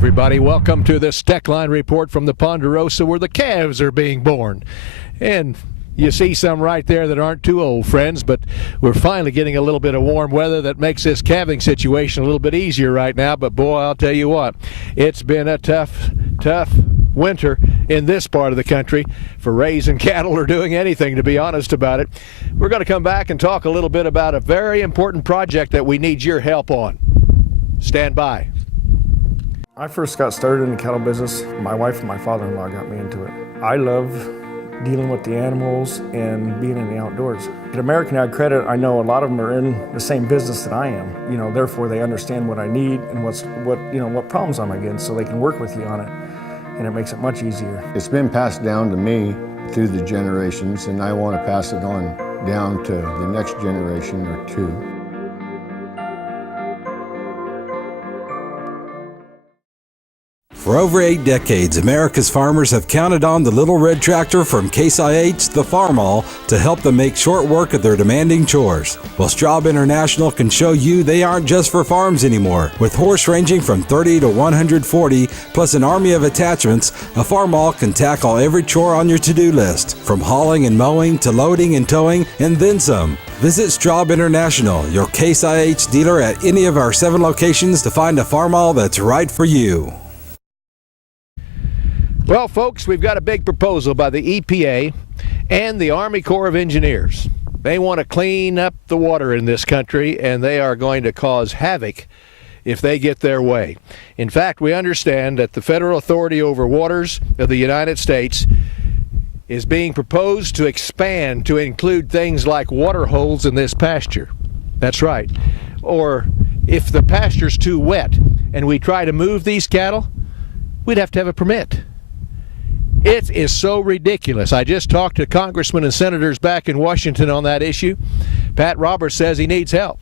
everybody. Welcome to the Steckline Report from the Ponderosa, where the calves are being born. And you see some right there that aren't too old, friends, but we're finally getting a little bit of warm weather that makes this calving situation a little bit easier right now. But boy, I'll tell you what, it's been a tough winter in this part of the country for raising cattle or doing anything, to be honest about it. We're going to come back and talk a little bit about a very important project that we need your help on. Stand by. I first got started in the cattle business. My wife and my father-in-law got me into it. I love dealing with the animals and being in the outdoors. At American Ag Credit, I know a lot of them are in the same business that I am. Therefore they understand what I need and what problems I'm against, so they can work with you on it, and it makes it much easier. It's been passed down to me through the generations, and I want to pass it on down to the next generation or two. For over 8 decades, America's farmers have counted on the little red tractor from Case IH, the Farmall, to help them make short work of their demanding chores. Well, Straub International can show you they aren't just for farms anymore. With horse ranging from 30 to 140, plus an army of attachments, a Farmall can tackle every chore on your to-do list, from hauling and mowing to loading and towing, and then some. Visit Straub International, your Case IH dealer at any of our 7 locations, to find a Farmall that's right for you. Well, folks, we've got a big proposal by the EPA and the Army Corps of Engineers. They want to clean up the water in this country, and they are going to cause havoc if they get their way. In fact, we understand that the federal authority over waters of the United States is being proposed to expand to include things like water holes in this pasture. That's right. Or if the pasture's too wet and we try to move these cattle, we'd have to have a permit. It is so ridiculous. I just talked to congressmen and senators back in Washington on that issue. Pat Roberts says he needs help.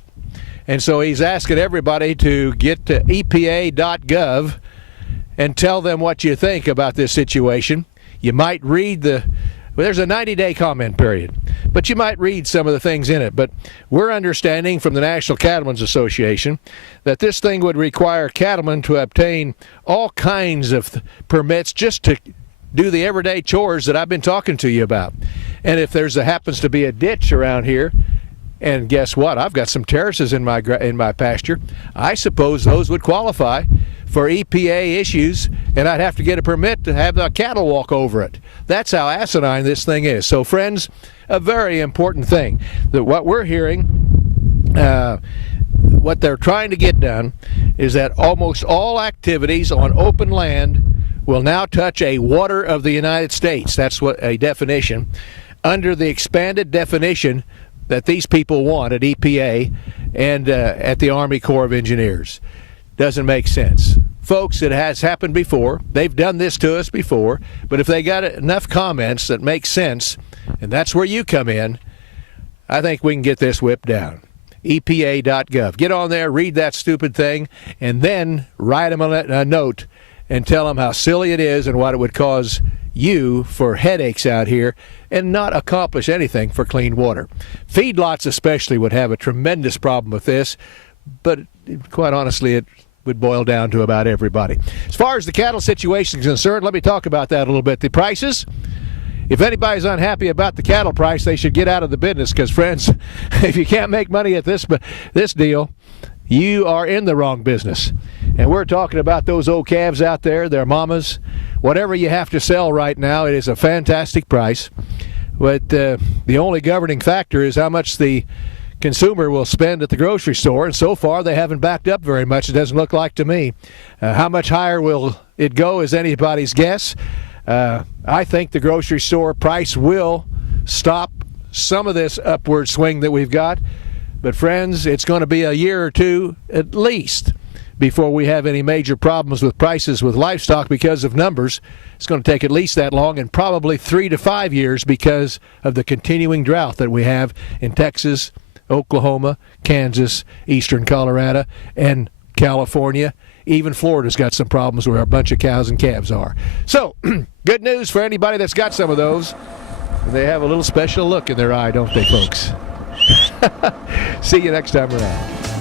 And so he's asking everybody to get to EPA.gov and tell them what you think about this situation. You might read there's a 90-day comment period, but you might read some of the things in it. But we're understanding from the National Cattlemen's Association that this thing would require cattlemen to obtain all kinds of permits just to do the everyday chores that I've been talking to you about. And if happens to be a ditch around here, and guess what? I've got some terraces in my pasture. I suppose those would qualify for EPA issues, and I'd have to get a permit to have the cattle walk over it. That's how asinine this thing is. So, friends, a very important thing that what we're hearing, what they're trying to get done is that almost all activities on open land will now touch a water of the United States. That's what a definition. Under the expanded definition that these people want at EPA and at the Army Corps of Engineers. Doesn't make sense. Folks, it has happened before. They've done this to us before. But if they got enough comments that make sense, and that's where you come in, I think we can get this whipped down. EPA.gov. Get on there, read that stupid thing, and then write them a note and tell them how silly it is and what it would cause you for headaches out here and not accomplish anything for clean water. Feedlots especially would have a tremendous problem with this, but quite honestly, it would boil down to about everybody. As far as the cattle situation is concerned, let me talk about that a little bit. The prices, if anybody's unhappy about the cattle price, they should get out of the business because, friends, if you can't make money at this deal, you are in the wrong business. And we're talking about those old calves out there, their mamas. Whatever you have to sell right now, it is a fantastic price. But the only governing factor is how much the consumer will spend at the grocery store. And so far, they haven't backed up very much, it doesn't look like to me. How much higher will it go is anybody's guess. I think the grocery store price will stop some of this upward swing that we've got. But, friends, it's going to be a year or two at least before we have any major problems with prices with livestock because of numbers. It's going to take at least that long, and probably 3 to 5 years because of the continuing drought that we have in Texas, Oklahoma, Kansas, eastern Colorado, and California. Even Florida's got some problems where a bunch of cows and calves are. So, good news for anybody that's got some of those. They have a little special look in their eye, don't they, folks? See you next time around.